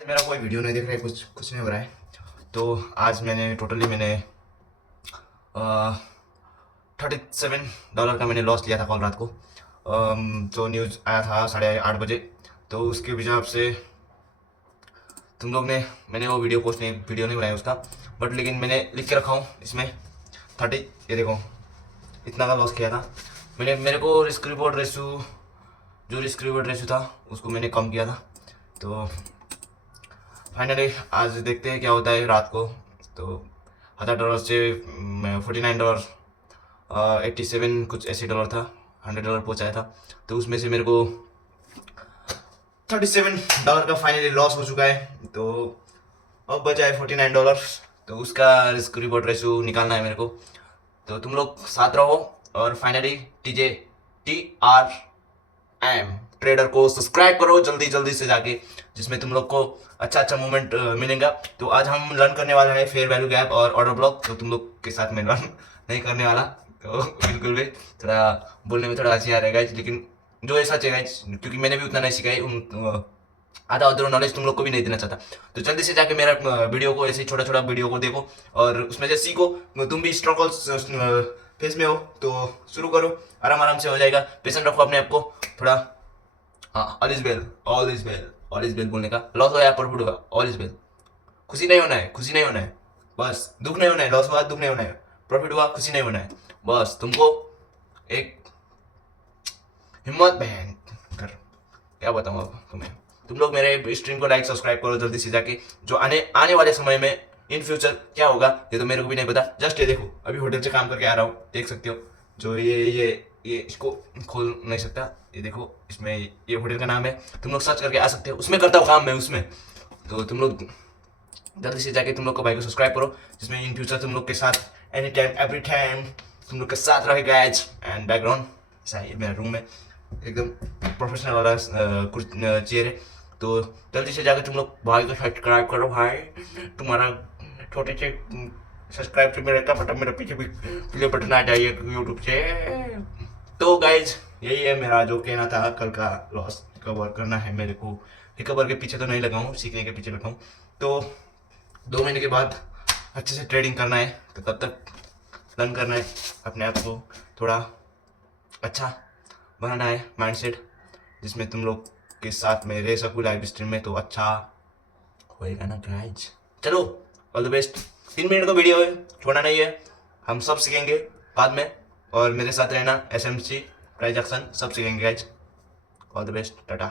मेरा कोई वीडियो नहीं देख रहा है, कुछ कुछ नहीं हो रहा है। तो आज मैंने $37 का मैंने लॉस लिया था कल रात को। तो न्यूज़ आया था 8:30 बजे। तो उसके हिसाब से तुम लोग ने मैंने वो वीडियो नहीं बनाया उसका, बट लेकिन मैंने लिख के रखा हूँ इसमें 30। ये देखो इतना का लॉस किया था मैंने। मेरे को रिस्क रिवॉर्ड रेशो था उसको मैंने कम किया था। तो फाइनली आज देखते हैं क्या होता है रात को। तो $1000 से $49, 87 कुछ ऐसे डॉलर था, $100 पहुँचाया था। तो उसमें से मेरे को $37 का फाइनली लॉस हो चुका है। तो अब बचा है $49। तो उसका रिस्क रिवॉर्ड रेशो निकालना है मेरे को। तो तुम लोग साथ रहो और फाइनली TJTRM ट्रेडर को सब्सक्राइब करो जल्दी जल्दी से जाके, जिसमें तुम लोग को अच्छा अच्छा मूवमेंट मिलेगा। तो आज हम लर्न करने वाले हैं फेयर वैल्यू गैप और ऑर्डर ब्लॉक। तो तुम लोग के साथ मैं लर्न नहीं करने वाला, तो बिल्कुल भी थोड़ा बोलने में थोड़ा हंसी आ रहेगा, लेकिन जो ऐसा चाहिए क्योंकि मैंने भी उतना नहीं सीखा है, आधा अधूरा नॉलेज तुम लोग को भी नहीं देना चाहता। तो जल्दी से जाके मेरा वीडियो को ऐसे छोटा छोटा वीडियो को देखो और उसमें से सीखो। तुम भी स्ट्रगल फेज में हो तो शुरू करो, आराम आराम से हो जाएगा। पेशेंट रखो अपने आप को थोड़ा। हाँ, all is well, all is well, all is well बोलने का लॉस हो या प्रॉफिट होगा, ऑल इज वेल। खुशी नहीं होना है, खुशी नहीं होना है, बस दुख नहीं होना है। लॉस हुआ दुख नहीं होना है, प्रॉफिट हुआ खुशी नहीं होना है। बस तुमको एक हिम्मत बहन कर, क्या बताऊँ अब तुम्हें। तुम लोग मेरे स्ट्रीम को लाइक सब्सक्राइब करो जल्दी से जाके। जो आने आने वाले समय में इन फ्यूचर क्या होगा ये तो मेरे को भी नहीं पता। जस्ट ये देखो अभी होटल से काम करके आ रहा हूँ, देख सकते हो। जो ये इसको खोल नहीं सकता, ये देखो इसमें ये होटल का नाम है, तुम लोग सर्च करके आ सकते हो। उसमें करता हूँ काम मैं उसमें। तो तुम लोग जल्दी से जाके तुम लोग को भाई को सब्सक्राइब करो, जिसमें इन फ्यूचर तुम लोग के साथ एनी टाइम एवरी टाइम तुम लोग के साथ रहेगा एज। एंड बैकग्राउंड ऐसा है मेरा रूम में, एकदम प्रोफेशनल वाला कुछ चेयर है। तो जल्दी से जाकर तुम लोग भाई को सब्सक्राइब करो भाई। तुम्हारा छोटे से सब्सक्राइब से मेरे का बटन मेरे पीछे भी प्ले बटन आ जाइए यूट्यूब से। तो गाइज यही है मेरा जो कहना था, कल का लॉस रिकवर करना है मेरे को। रिकवर के पीछे तो नहीं लगा हूँ, सीखने के पीछे लगा हूँ। तो 2 महीने के बाद अच्छे से ट्रेडिंग करना है, तो तब तक लर्न करना है अपने आप को, थोड़ा अच्छा बनाना है माइंडसेट, जिसमें तुम लोग के साथ में रह सकूँ लाइव स्ट्रीम में। तो अच्छा होएगा ना गाइज। चलो ऑल द बेस्ट। 3 मिनट का वीडियो है, छोड़ना नहीं है, हम सब सीखेंगे बाद में। और मेरे साथ रहना, SMC प्राइज एक्शन सब सीखेंगे guys. All the best, Tata.